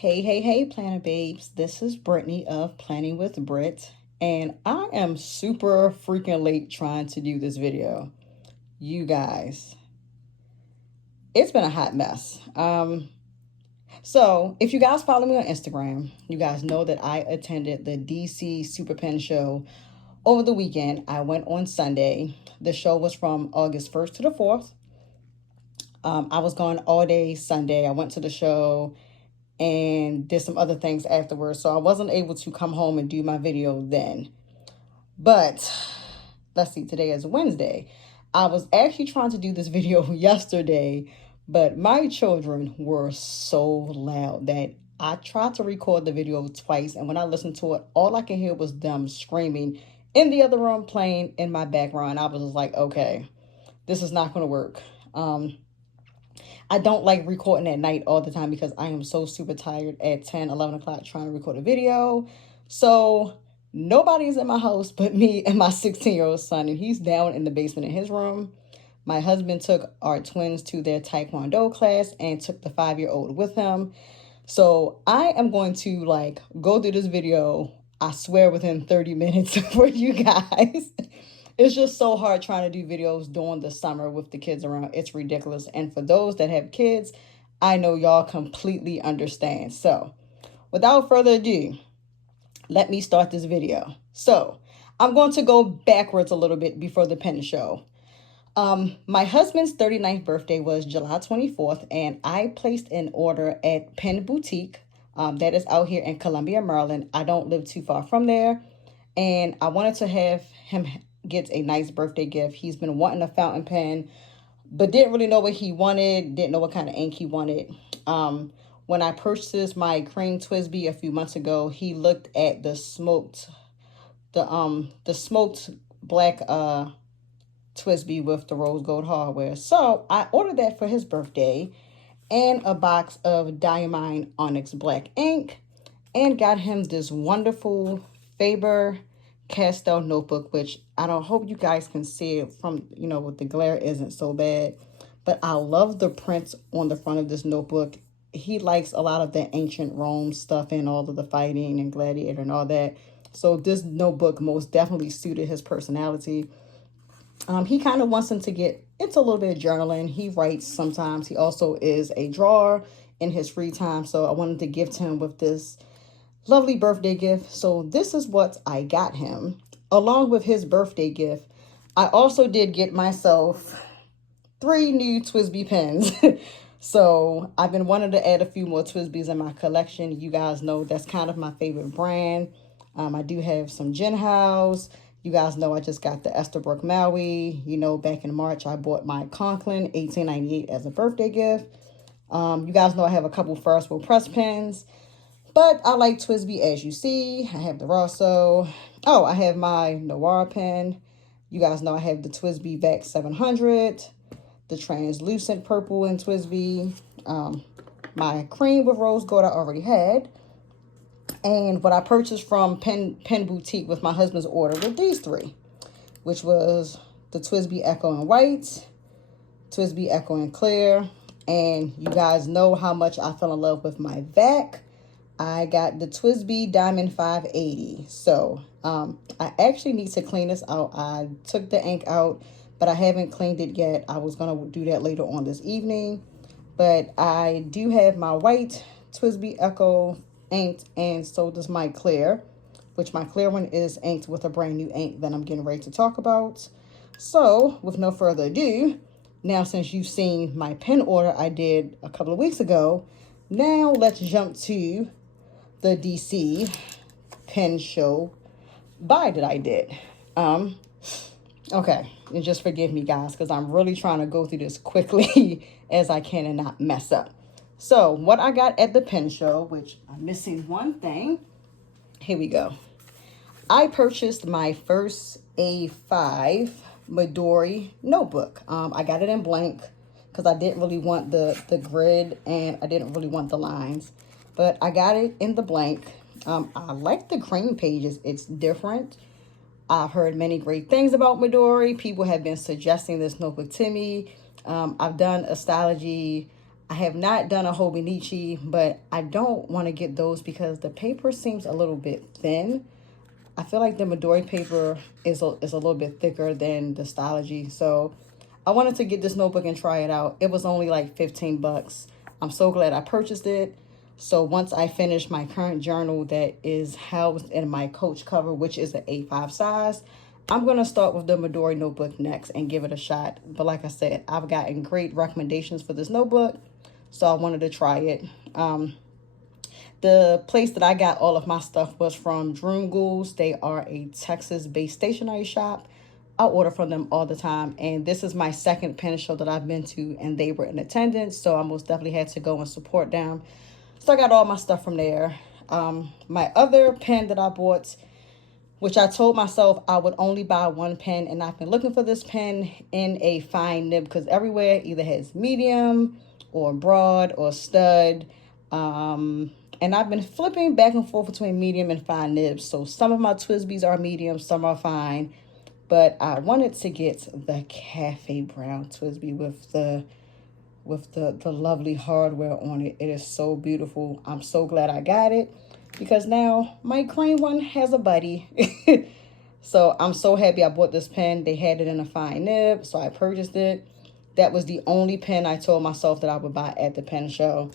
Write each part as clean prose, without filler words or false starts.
Hey, Planner Babes. This is Brittany of Planning with Brit, and I am super freaking late trying to do this video. You guys, it's been a hot mess. So if you guys follow me on Instagram, you guys know that I attended the DC Super Pen show over the weekend. I went on Sunday. The show was from August 1st to the 4th. I was gone all day Sunday. I went to the show and did some other things afterwards. So I wasn't able to come home and do my video then. But let's see, today is Wednesday. I was actually trying to do this video yesterday, but my children were so loud that I tried to record the video twice. And when I listened to it, all I could hear was them screaming in the other room playing in my background. I was just like, okay, this is not going to work. I don't like recording at night all the time because I am so super tired at 10, 11 o'clock trying to record a video. So nobody's in my house but me and my 16-year-old son, and he's down in the basement in his room. My husband took our twins to their Taekwondo class and took the 5-year-old with him. So I am going to go through this video, I swear, within 30 minutes for you guys. It's just so hard trying to do videos during the summer with the kids around. It's ridiculous. And for those that have kids, I know y'all completely understand. So without further ado, let me start this video. So I'm going to go backwards a little bit before the pen show. My husband's 39th birthday was July 24th, and I placed an order at Pen Boutique. That is out here in Columbia, Maryland. I don't live too far from there. And I wanted to have him get a nice birthday gift. He's been wanting a fountain pen, but didn't really know what he wanted, didn't know what kind of ink he wanted. When I purchased my cream TWSBI a few months ago, he looked at the smoked black TWSBI with the rose gold hardware. So I ordered that for his birthday and a box of Diamine Onyx black ink, and got him this wonderful FaberCastell notebook, which I don't hope you guys can see it from, with the glare isn't so bad. But I love the prints on the front of this notebook. He likes a lot of the ancient Rome stuff and all of the fighting and gladiator and all that. So this notebook most definitely suited his personality. He kind of wants him to get into a little bit of journaling. He writes sometimes. He also is a drawer in his free time. So I wanted to gift him with this lovely birthday gift. So this is what I got him. Along with his birthday gift, I also did get myself 3 new TWSBI pens. So I've been wanting to add a few more TWSBIs in my collection. You guys know that's kind of my favorite brand. I do have some Gin House. You guys know I just got the Esterbrook Maui. Back in March, I bought my Conklin 1898 as a birthday gift. You guys know I have a couple Ferris Wheel Press pens. But I like TWSBI, as you see. I have the Rosso. Oh, I have my Noir pen. You guys know I have the TWSBI VAC 700. The translucent purple in TWSBI. My cream with rose gold I already had. And what I purchased from Pen Boutique with my husband's order were these 3. Which was the TWSBI ECO in white. TWSBI ECO in clear. And you guys know how much I fell in love with my VAC. I got the TWSBI Diamond 580. So I actually need to clean this out. I took the ink out, but I haven't cleaned it yet. I was going to do that later on this evening. But I do have my white TWSBI ECO inked, and so does my clear, which my clear one is inked with a brand new ink that I'm getting ready to talk about. So with no further ado, now since you've seen my pen order I did a couple of weeks ago, now let's jump to the DC pen show buy that I did. Okay, and just forgive me, guys, because I'm really trying to go through this quickly as I can and not mess up. So what I got at the pen show, which I'm missing one thing. Here we go. I purchased my first A5 Midori notebook. I got it in blank because I didn't really want the grid and I didn't really want the lines. But I got it in the blank. I like the cream pages. It's different. I've heard many great things about Midori. People have been suggesting this notebook to me. I've done astrology. I have not done a Hobonichi, but I don't want to get those because the paper seems a little bit thin. I feel like the Midori paper is a little bit thicker than the Stylogy. So I wanted to get this notebook and try it out. It was only like 15 bucks. I'm so glad I purchased it. So once I finish my current journal that is housed in my Coach cover, which is an A5 size, I'm going to start with the Midori notebook next and give it a shot. But like I said, I've gotten great recommendations for this notebook, so I wanted to try it. The place that I got all of my stuff was from Dream Ghouls. They are a Texas-based stationery shop. I order from them all the time, and this is my second pen show that I've been to, and they were in attendance, so I most definitely had to go and support them. So I got all my stuff from there. My other pen that I bought, which I told myself I would only buy one pen, and I've been looking for this pen in a fine nib because everywhere either has medium or broad or stud. And I've been flipping back and forth between medium and fine nibs. So some of my TWSBIs are medium, some are fine. But I wanted to get the Cafe Brown TWSBI with the lovely hardware on it. It is so beautiful. I'm so glad I got it because now my cream one has a buddy. So I'm so happy I bought this pen. They had it in a fine nib, so I purchased it. That was the only pen I told myself that I would buy at the pen show,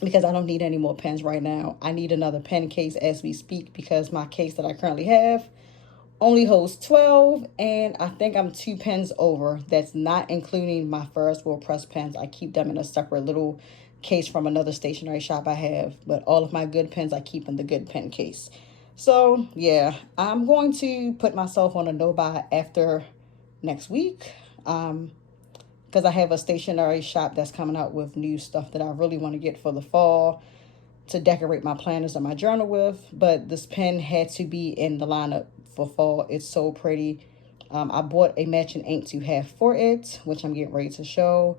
because I don't need any more pens right now. I need another pen case as we speak because my case that I currently have only holds 12, and I think I'm 2 pens over. That's not including my Ferris Wheel Press pens. I keep them in a separate little case from another stationery shop I have, but all of my good pens I keep in the good pen case. So yeah, I'm going to put myself on a no-buy after next week, because I have a stationery shop that's coming out with new stuff that I really want to get for the fall to decorate my planners and my journal with. But this pen had to be in the lineup for fall. It's so pretty. I bought a matching ink to have for it, which I'm getting ready to show.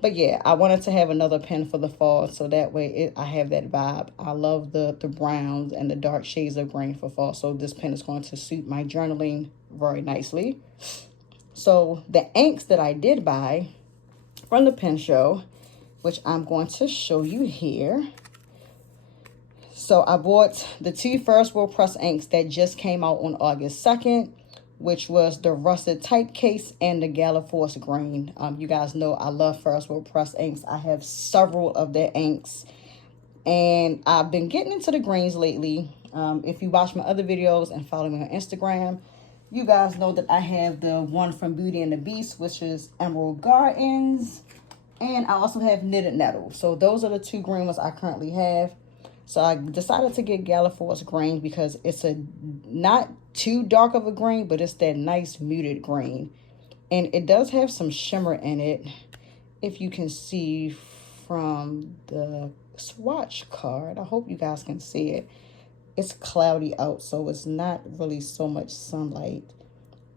But yeah, I wanted to have another pen for the fall, so that way I have that vibe. I love the browns and the dark shades of green for fall, so this pen is going to suit my journaling very nicely. So the inks that I did buy from the pen show, which I'm going to show you here. So I bought the 2 Ferris Wheel Press inks that just came out on August 2nd, which was the russet typecase and the galeforce green. You guys know I love Ferris Wheel Press inks. I have several of their inks, and I've been getting into the greens lately. If you watch my other videos and follow me on Instagram, you guys know that I have the one from Beauty and the Beast, which is Emerald Gardens, and I also have Knitted Nettle. So those are the 2 green ones I currently have. So I decided to get Galeforce green because it's a not too dark of a green, but it's that nice muted green. And it does have some shimmer in it, if you can see from the swatch card. I hope you guys can see it. It's cloudy out, so it's not really so much sunlight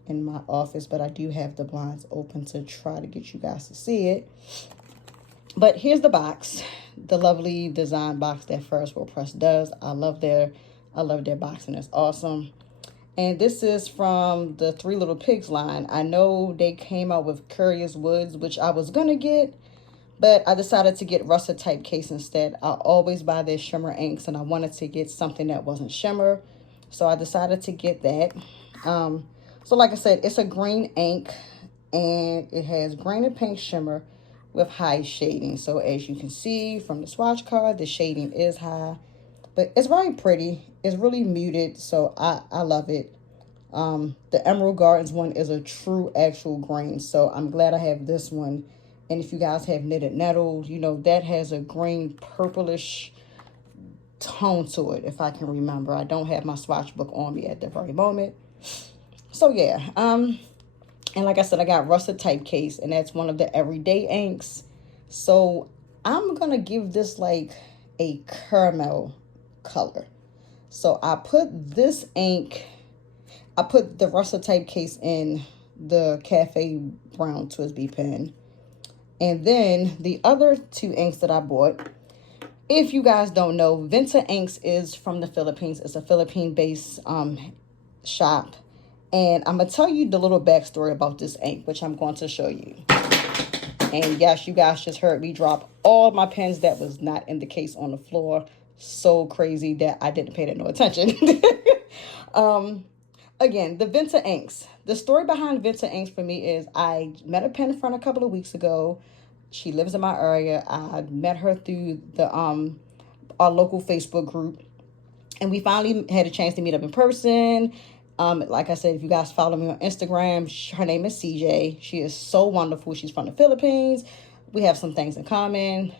in my office, but I do have the blinds open to try to get you guys to see it. But here's the box, the lovely design box that Ferris Wheel Press does. I love their boxing. It's awesome. And this is from the Three Little Pigs line. I know they came out with Curious Woods, which I was gonna get, but I decided to get russet typecase instead. I always buy their shimmer inks, and I wanted to get something that wasn't shimmer, so I decided to get that. So like I said, it's a green ink, and it has green and pink shimmer with high shading. So as you can see from the swatch card, the shading is high, but it's very pretty. It's really muted, so I love it. The Emerald Gardens one is a true actual green, so I'm glad I have this one. And if you guys have Knitted Nettle, you know, that has a green purplish tone to it, if I can remember. I don't have my swatch book on me at the very moment. So yeah, and like I said, I got russet typecase, and that's one of the everyday inks. So I'm gonna give this like a caramel color. So I put this ink, I put the russet typecase in the Cafe Brown TWSBI pen. And then the other 2 inks that I bought, if you guys don't know, Vinta Inks is from the Philippines. It's a Philippine-based shop. And I'm going to tell you the little backstory about this ink, which I'm going to show you. And yes, you guys just heard me drop all my pens that was not in the case on the floor. So crazy that I didn't pay that no attention. Again, the Vinta Inks. The story behind Vinta Inks for me is I met a pen friend a couple of weeks ago. She lives in my area. I met her through the our local Facebook group. And we finally had a chance to meet up in person. Like I said, if you guys follow me on Instagram, her name is CJ. She is so wonderful. She's from the Philippines. We have some things in common, ...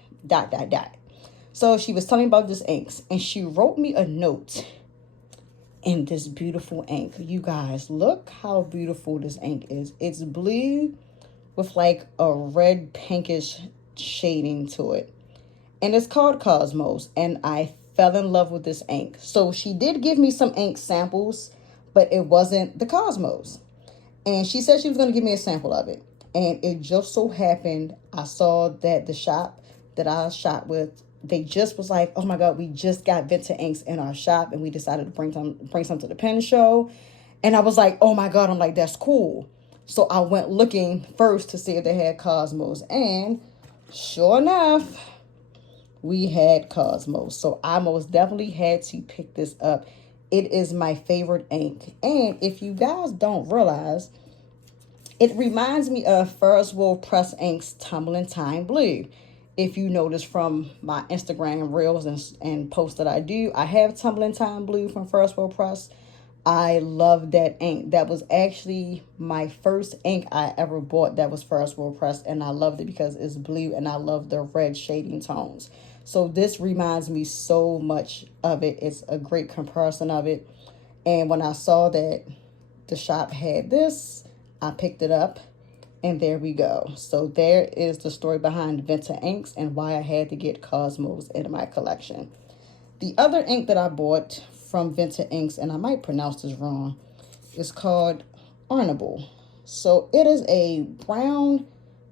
So she was telling me about this inks, and she wrote me a note in this beautiful ink. You guys, look how beautiful this ink is. It's blue with like a red pinkish shading to it. And it's called Cosmos, and I fell in love with this ink. So she did give me some ink samples, but it wasn't the Cosmos. And she said she was going to give me a sample of it. And it just so happened, I saw that the shop that I shop with, they just was like, oh my God, we just got Vinta Inks in our shop, and we decided to bring some to the pen show. And I was like, oh my God, I'm like, that's cool. So I went looking first to see if they had Cosmos. And sure enough, we had Cosmos. So I most definitely had to pick this up. It is my favorite ink. And if you guys don't realize, it reminds me of Ferris Wheel Press Ink's Tumbling Time Blue. If you notice from my Instagram reels and posts that I do, I have Tumbling Time Blue from Ferris Wheel Press. I love that ink. That was actually my first ink I ever bought that was Ferris Wheel Press, and I loved it because it's blue and I love the red shading tones. So this reminds me so much of it. It's a great comparison of it. And when I saw that the shop had this, I picked it up, and there we go. So there is the story behind Vinta Inks and why I had to get Cosmos in my collection. The other ink that I bought from Vinta Inks, and I might pronounce this wrong, is called Arnibal. So it is a brown,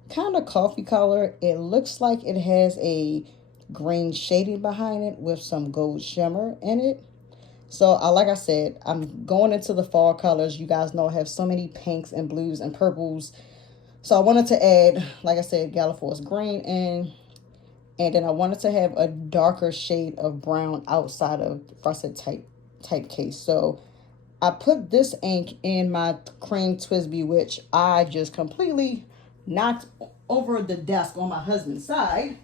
kind of coffee color. It looks like it has a green shading behind it with some gold shimmer in it. So like I said, I'm going into the fall colors. You guys know I have so many pinks and blues and purples. So I wanted to add, like I said, galeforce green in. And then I wanted to have a darker shade of brown outside of russet typecase. So I put this ink in my cream TWSBI, which I just completely knocked over the desk on my husband's side.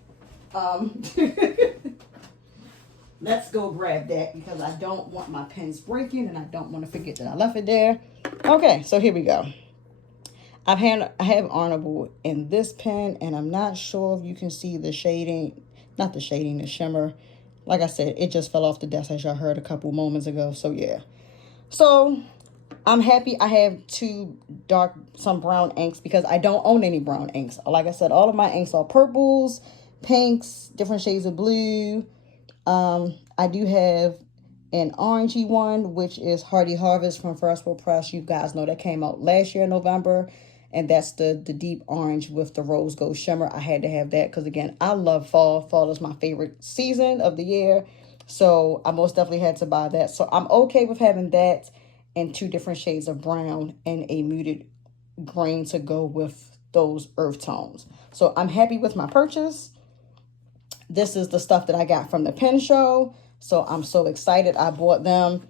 Let's go grab that because I don't want my pens breaking and I don't want to forget that I left it there. Okay, so here we go. I have Arnibal in this pen, and I'm not sure if you can see the shading, not the shading, the shimmer. Like I said, it just fell off the desk as y'all heard a couple moments ago. So yeah. So I'm happy I have some brown inks because I don't own any brown inks. Like I said, all of my inks are purples, pinks, different shades of blue. I do have an orangey one, which is Hardy Harvest from Ferris Wheel Press. You guys know that came out last year in November. And that's the deep orange with the rose gold shimmer. I had to have that because, again, I love fall. Fall is my favorite season of the year. So I most definitely had to buy that. So I'm okay with having that and two different shades of brown and a muted green to go with those earth tones. So I'm happy with my purchase. This is the stuff that I got from the pen show. So I'm so excited I bought them.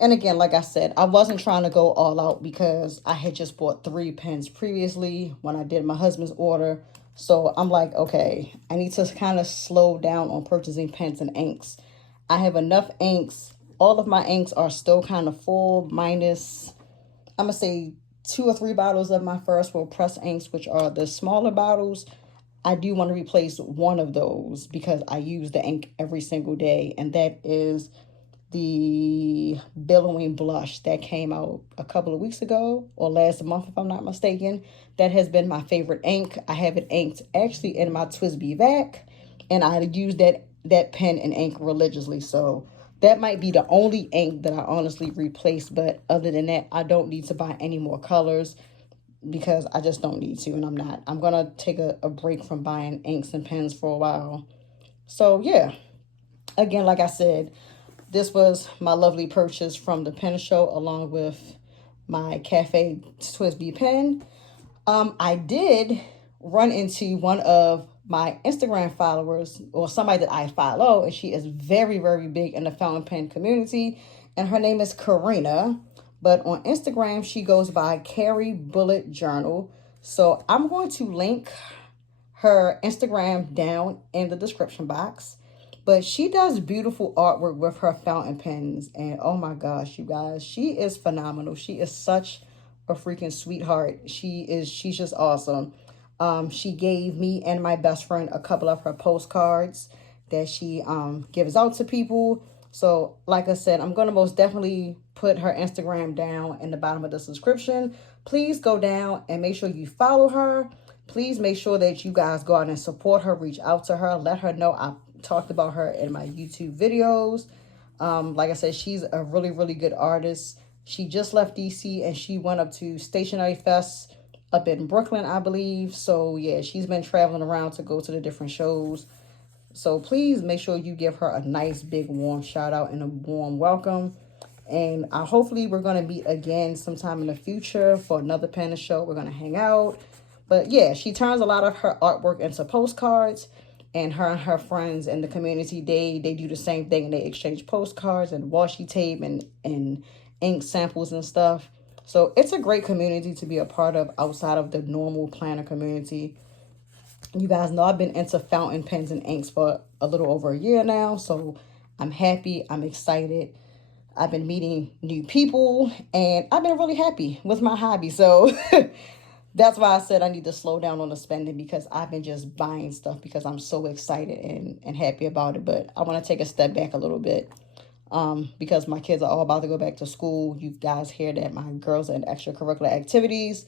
And again, like I said, I wasn't trying to go all out because I had just bought 3 pens previously when I did my husband's order. So I'm like, okay, I need to kind of slow down on purchasing pens and inks. I have enough inks. All of my inks are still kind of full, minus, I'm going to say 2 or 3 bottles of my Ferris Wheel Press inks, which are the smaller bottles. I do want to replace one of those because I use the ink every single day, and that is the Billowing Blush that came out a couple of weeks ago or last month, if I'm not mistaken. That has been my favorite ink. I have it inked actually in my TWSBI vac, and I use that pen and ink religiously. So that might be the only ink that I honestly replace, but other than that, I don't need to buy any more colors because I just don't need to, and I'm not. I'm going to take a break from buying inks and pens for a while. So yeah, again, like I said, this was my lovely purchase from the pen show along with my Cafe TWSBI pen. I did run into one of my Instagram followers, or somebody that I follow, and she is very, very big in the fountain pen community, and her name is Karina, but on Instagram she goes by Carrie Bullet Journal. So I'm going to link her Instagram down in the description box. But she does beautiful artwork with her fountain pens, and oh my gosh, you guys, she is phenomenal. She is such a freaking sweetheart. She's just awesome. She gave me and my best friend a couple of her postcards that she gives out to people. So like I said, I'm going to most definitely put her Instagram down in the bottom of the description. Please go down and make sure you follow her. Please make sure that you guys go out and support her, reach out to her, let her know I talked about her in my YouTube videos. Like I said, she's a really, really good artist. She just left DC and she went up to Stationery Fest up in Brooklyn, I believe. So yeah, she's been traveling around to go to the different shows. So please make sure you give her a nice big warm shout out and a warm welcome. And hopefully we're going to meet again sometime in the future for another pen show. We're going to hang out. But yeah, she turns a lot of her artwork into postcards. And her friends in the community, they do the same thing, and they exchange postcards and washi tape and ink samples and stuff. So it's a great community to be a part of outside of the normal planner community. You guys know I've been into fountain pens and inks for a little over a year now. So I'm happy. I'm excited. I've been meeting new people, and I've been really happy with my hobby. So that's why I said I need to slow down on the spending, because I've been just buying stuff because I'm so excited and happy about it. But I want to take a step back a little bit because my kids are all about to go back to school. You guys hear that my girls are in extracurricular activities.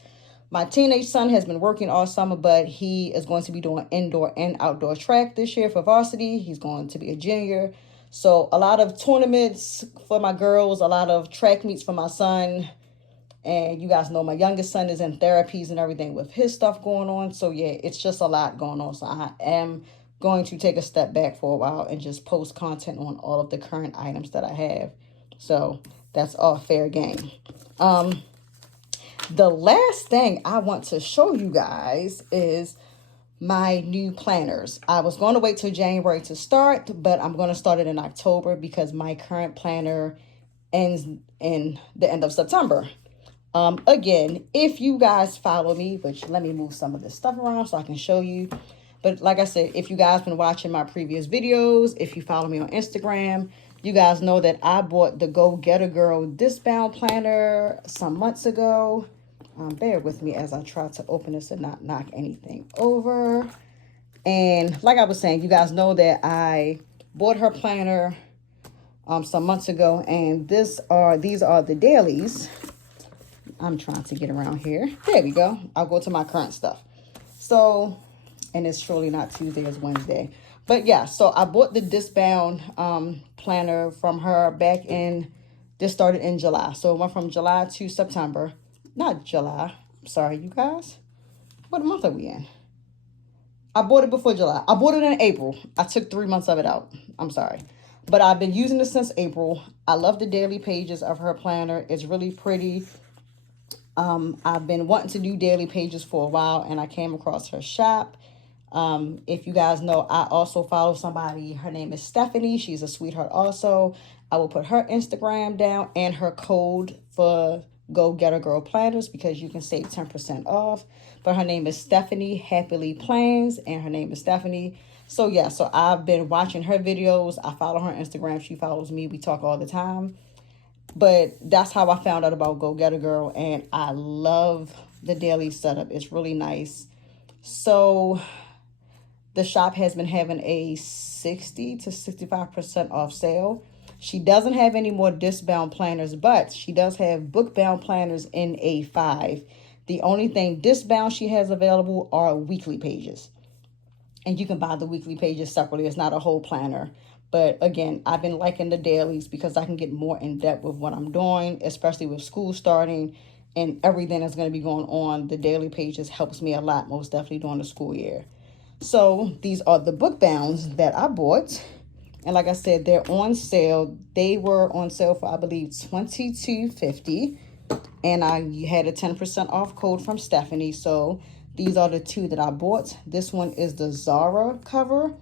My teenage son has been working all summer, but he is going to be doing indoor and outdoor track this year for varsity. He's going to be a junior. So a lot of tournaments for my girls, a lot of track meets for my son. And you guys know my youngest son is in therapies and everything with his stuff going on. So yeah, it's just a lot going on. So I am going to take a step back for a while and just post content on all of the current items that I have. So that's all fair game. The last thing I want to show you guys is my new planners. I was going to wait till January to start, but I'm going to start it in October because my current planner ends in the end of September. Again, if you guys follow me, which let me move some of this stuff around so I can show you. But like I said, if you guys been watching my previous videos, if you follow me on Instagram, you guys know that I bought the Go Getter Girl discbound planner some months ago. Bear with me as I try to open this and not knock anything over. And like I was saying, you guys know that I bought her planner some months ago, and these are the dailies. I'm trying to get around here. There we go. I'll go to my current stuff. So, and it's surely not Tuesday, it's Wednesday. But yeah, so I bought the discbound planner from her back in, this started in July. So it went from July to September. Not July. I'm sorry, you guys. What month are we in? I bought it before July. I bought it in April. I took 3 months of it out. I'm sorry. But I've been using it since April. I love the daily pages of her planner. It's really pretty. I've been wanting to do daily pages for a while, and I came across her shop. If you guys know, I also follow somebody. Her name is Stephany. She's a sweetheart also. I will put her Instagram down and her code for Go Getter Girl planners because you can save 10% off. But her name is Stephany Happily Plans, and her name is Stephany. So yeah, so I've been watching her videos. I follow her Instagram. She follows me. We talk all the time. But that's how I found out about Go Getter Girl, and I love the daily setup. It's really nice. So the shop has been having a 60 to 65% off sale. She doesn't have any more discbound planners, but she does have bookbound planners in A5. The only thing discbound she has available are weekly pages. And you can buy the weekly pages separately. It's not a whole planner. But again, I've been liking the dailies because I can get more in depth with what I'm doing, especially with school starting and everything that's going to be going on. The daily pages helps me a lot, most definitely during the school year. So these are the book bounds that I bought. And like I said, they're on sale. They were on sale for, I believe, $22.50. And I had a 10% off code from Stephany. So These are the two that I bought. This one is the Zara cover.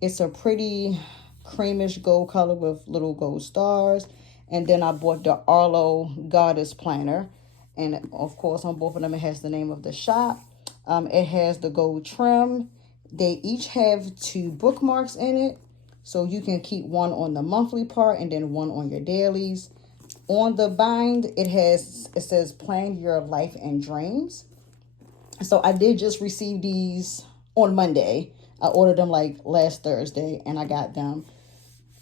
It's a pretty creamish gold color with little gold stars. And then I bought the Arlo Goddess Planner. And of course, on both of them, it has the name of the shop. It has the gold trim. They each have 2 bookmarks in it. So you can keep one on the monthly part and then one on your dailies. On the bind, it says plan your life and dreams. So I did just receive these on Monday. I ordered them like last Thursday and I got them.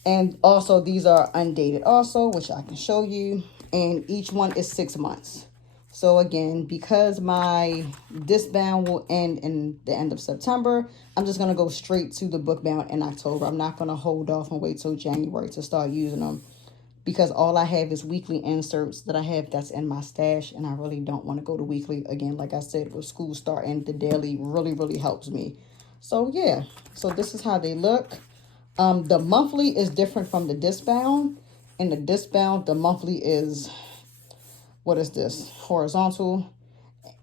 And also these are undated also, which I can show you. And each one is 6 months. So again, because my disc bound will end in the end of September, I'm just going to go straight to the book bound in October. I'm not going to hold off and wait till January to start using them, because all I have is weekly inserts that I have that's in my stash, and I really don't want to go to weekly again. Like I said, with school starting, the daily really helps me. So yeah, so this is how they look. The monthly is different from the disc bound. In the disc bound, the monthly is, what is this? Horizontal.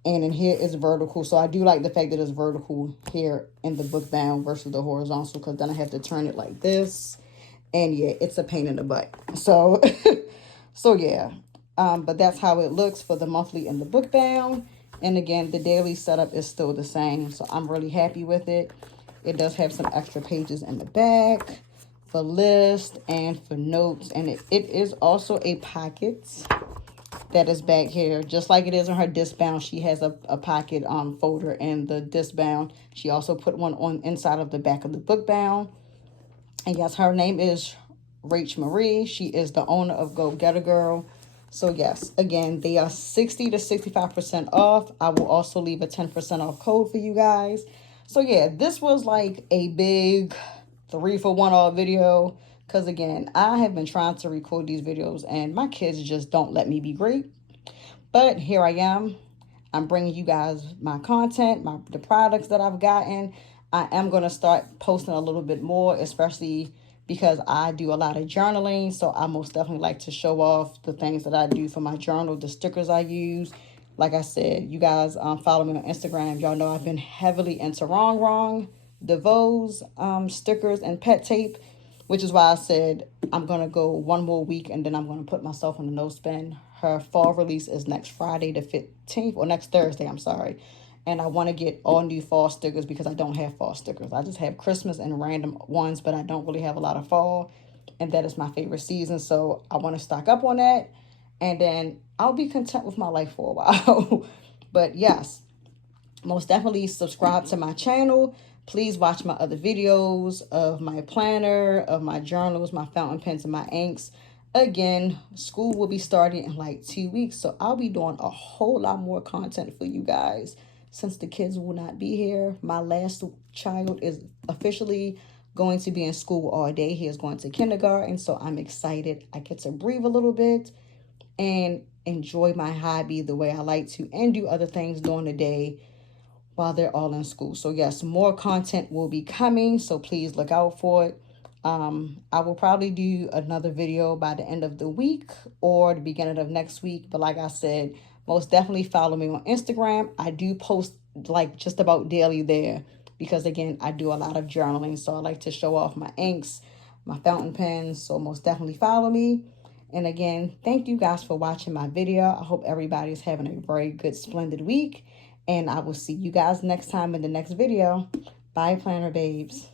And in here is vertical. So I do like the fact that it's vertical here in the book bound versus the horizontal, because then I have to turn it like this. And yeah, it's a pain in the butt. So, so yeah. But that's how it looks for the monthly and the book bound. And again, the daily setup is still the same. So I'm really happy with it. It does have some extra pages in the back for lists and for notes. And it is also a pocket that is back here, just like it is on her disc bound. She has a pocket folder in the disc bound. She also put one on inside of the back of the book bound. And yes, her name is Rach Marie. She is the owner of Go Getter Girl. So yes, again, they are 60 to 65% off. I will also leave a 10% off code for you guys. So yeah, this was like a big 3-for-1 off video. Because again, I have been trying to record these videos and my kids just don't let me be great. But here I am. I'm bringing you guys my content, the products that I've gotten. I am going to start posting a little bit more, especially because I do a lot of journaling. So I most definitely like to show off the things that I do for my journal, the stickers I use. Like I said, you guys follow me on Instagram. Y'all know I've been heavily into Wrong, DeVoe's stickers and pet tape, which is why I said I'm going to go one more week and then I'm going to put myself on the no spin. Her fall release is next Friday the 15th, or next Thursday, I'm sorry. And I want to get all new fall stickers because I don't have fall stickers. I just have Christmas and random ones, but I don't really have a lot of fall. And that is my favorite season. So I want to stock up on that. And then I'll be content with my life for a while. But yes, most definitely subscribe to my channel. Please watch my other videos of my planner, of my journals, my fountain pens, and my inks. Again, school will be starting in like 2 weeks. So I'll be doing a whole lot more content for you guys since the kids will not be here. My last child is officially going to be in school all day. He is going to kindergarten. So I'm excited. I get to breathe a little bit and enjoy my hobby the way I like to, and do other things during the day while they're all in school. So yes, more content will be coming, so please look out for it. I will probably do another video by the end of the week or the beginning of next week. But like I said, most definitely follow me on Instagram. I do post like just about daily there because again, I do a lot of journaling. So I like to show off my inks, my fountain pens. So most definitely follow me. And again, thank you guys for watching my video. I hope everybody's having a very good, splendid week. And I will see you guys next time in the next video. Bye, Planner Babes.